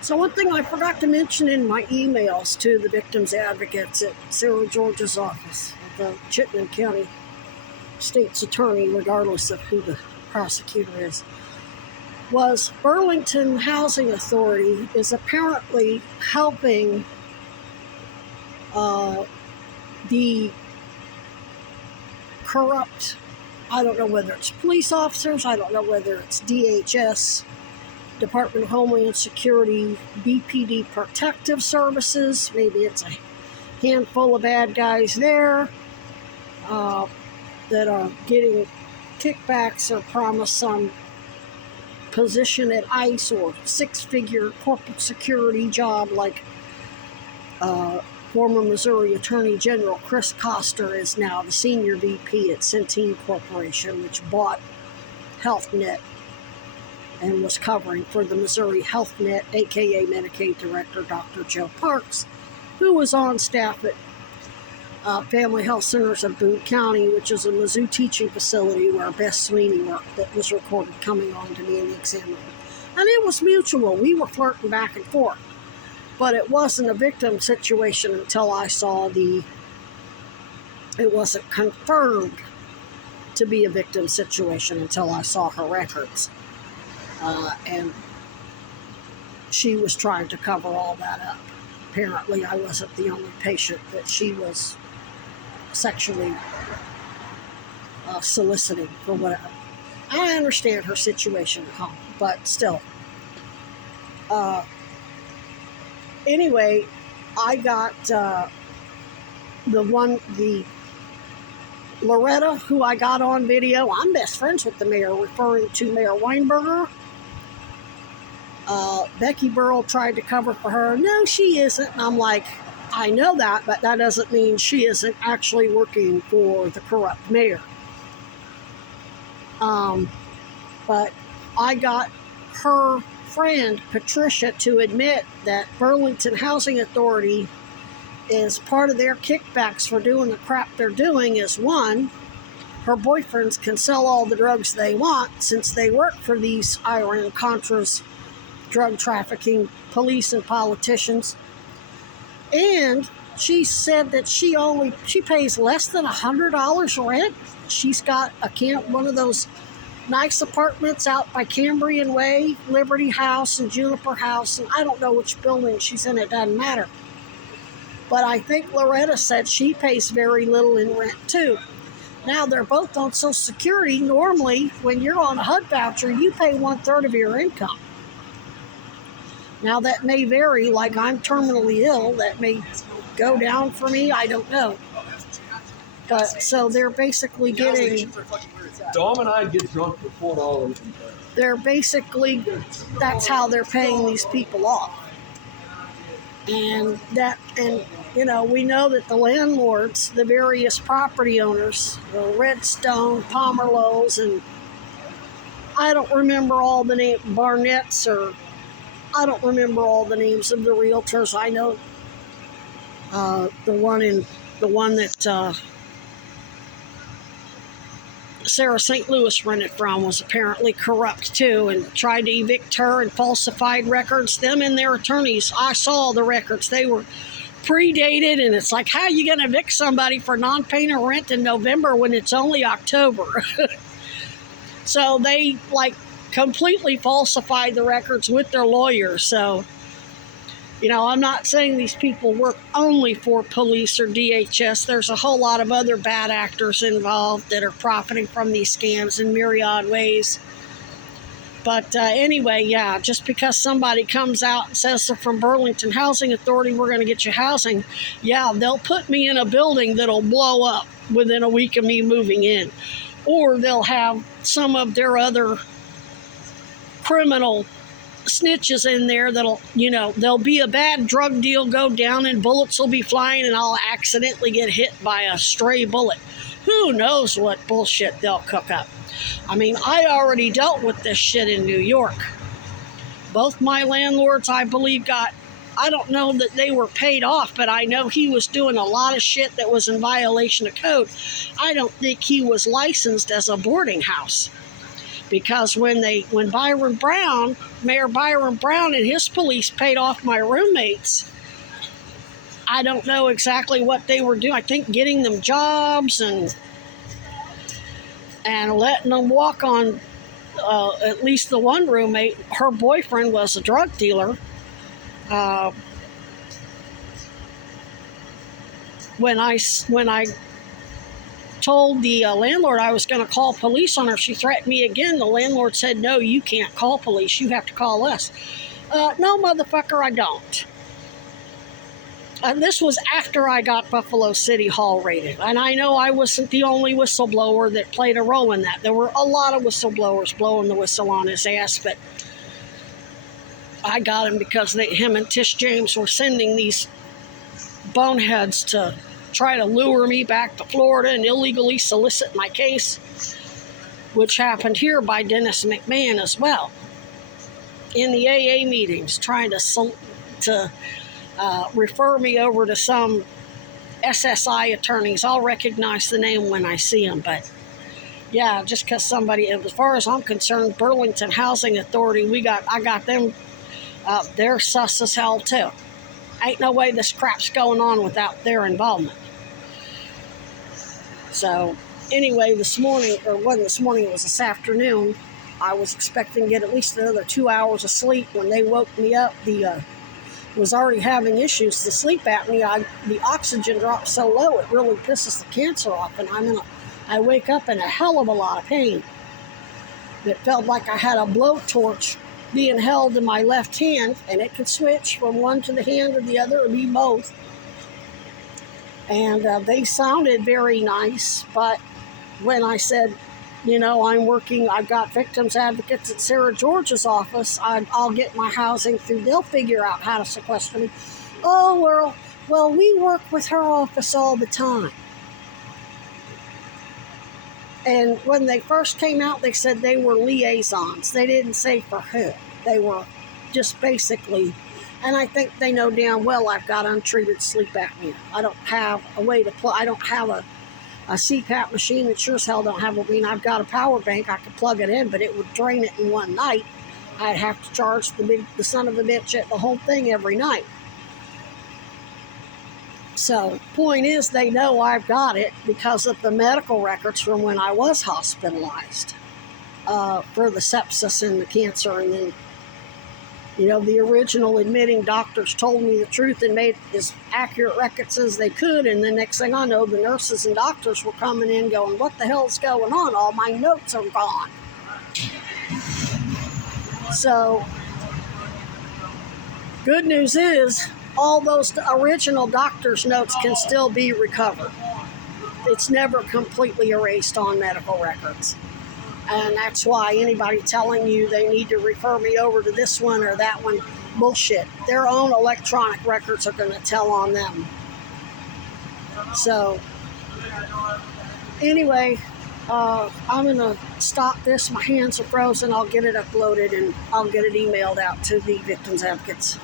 So one thing I forgot to mention in my emails to the victims advocates at Sarah George's office, the Chittenden County State's attorney, regardless of who the prosecutor is, was Burlington Housing Authority is apparently helping the corrupt, I don't know whether it's police officers, I don't know whether it's DHS, Department of Homeland Security, BPD Protective Services, maybe it's a handful of bad guys there that are getting kickbacks or promised some position at ICE or six-figure corporate security job like former Missouri Attorney General Chris Koster is now the senior VP at Centene Corporation, which bought HealthNet and was covering for the Missouri HealthNet, aka Medicaid Director Dr. Joe Parks, who was on staff at Family Health Centers of Boone County, which is a Mizzou teaching facility where Beth Sweeney worked, that was recorded coming on to me in the Examiner. And it was mutual. We were flirting back and forth. But it wasn't a victim situation until I saw it wasn't confirmed to be a victim situation until I saw her records. And she was trying to cover all that up. Apparently, I wasn't the only patient that she was sexually soliciting for whatever. I understand her situation at home, but still. Anyway, I got the Loretta, who I got on video. I'm best friends with the mayor, referring to Mayor Weinberger. Becky Burrell tried to cover for her. No, she isn't. And I'm like, I know that, but that doesn't mean she isn't actually working for the corrupt mayor. But I got her friend, Patricia, to admit that Burlington Housing Authority is part of their kickbacks for doing the crap they're doing is, one, her boyfriends can sell all the drugs they want since they work for these Iran-Contras, drug trafficking police and politicians. And she said that she pays less than $100 rent. She's got one of those nice apartments out by Cambrian Way, Liberty House and Juniper House, and I don't know which building she's in, it doesn't matter. But I think Loretta said she pays very little in rent too. Now, they're both on Social Security. Normally, when you're on a HUD voucher, you pay 1/3 of your income. Now, that may vary, like I'm terminally ill, that may go down for me, I don't know. But, so they're basically getting... Dom and I get drunk for $4. They're basically, that's how they're paying these people off. And you know, we know that the landlords, the various property owners, the Redstone, Pomerlows, and I don't remember all the names, Barnett's, or I don't remember all the names of the realtors. I know the one that Sarah St. Louis rented from was apparently corrupt too and tried to evict her and falsified records. Them and their attorneys, I saw the records. They were predated, and it's like, how are you going to evict somebody for non-paying of rent in November when it's only October? So they completely falsified the records with their lawyers. So, you know, I'm not saying these people work only for police or DHS. There's a whole lot of other bad actors involved that are profiting from these scams in myriad ways. But anyway, yeah, just because somebody comes out and says they're from Burlington Housing Authority, we're going to get you housing, yeah, they'll put me in a building that'll blow up within a week of me moving in. Or they'll have some of their other criminal snitches in there that'll, you know, there'll be a bad drug deal go down and bullets will be flying and I'll accidentally get hit by a stray bullet. Who knows what bullshit they'll cook up. I mean, I already dealt with this shit in New York. Both my landlords, I believe, I don't know that they were paid off, but I know he was doing a lot of shit that was in violation of code. I don't think he was licensed as a boarding house. because when Mayor Byron Brown and his police paid off my roommates, I don't know exactly what they were doing. I think getting them jobs and letting them walk on. At least the one roommate, her boyfriend was a drug dealer. When I told the landlord I was going to call police on her, she threatened me again. The landlord said, "No, you can't call police. You have to call us." No, motherfucker, I don't. And this was after I got Buffalo City Hall raided. And I know I wasn't the only whistleblower that played a role in that. There were a lot of whistleblowers blowing the whistle on his ass, but I got him because him and Tish James were sending these boneheads to try to lure me back to Florida and illegally solicit my case, which happened here by Dennis McMahon as well. In the AA meetings, trying to refer me over to some SSI attorneys. I'll recognize the name when I see them, but yeah, just because somebody, as far as I'm concerned, Burlington Housing Authority, I got them, they're sus as hell too. Ain't no way this crap's going on without their involvement. So anyway, it wasn't this morning, it was this afternoon, I was expecting to get at least another 2 hours of sleep. When they woke me up, was already having issues. The sleep apnea, the oxygen drops so low, it really pisses the cancer off, and I wake up in a hell of a lot of pain. It felt like I had a blowtorch being held in my left hand, and it could switch from one to the hand or the other, or be both. And they sounded very nice, but when I said, I've got victims advocates at Sarah George's office, I'll get my housing through, they'll figure out how to sequester me. Oh, well, we work with her office all the time. And when they first came out, they said they were liaisons. They didn't say for who. They were just basically, and I think they know damn well I've got untreated sleep apnea. I don't have a way to I don't have a CPAP machine that sure as hell don't have I've got a power bank, I could plug it in, but it would drain it in one night. I'd have to charge the son of a bitch at the whole thing every night. So, point is, they know I've got it because of the medical records from when I was hospitalized for the sepsis and the cancer. And then, the original admitting doctors told me the truth and made as accurate records as they could. And the next thing I know, the nurses and doctors were coming in going, "What the hell's going on? All my notes are gone." So, good news is, all those original doctor's notes can still be recovered. It's never completely erased on medical records. And that's why anybody telling you they need to refer me over to this one or that one, bullshit. Their own electronic records are going to tell on them. So, anyway, I'm going to stop this. My hands are frozen. I'll get it uploaded and I'll get it emailed out to the victims advocates.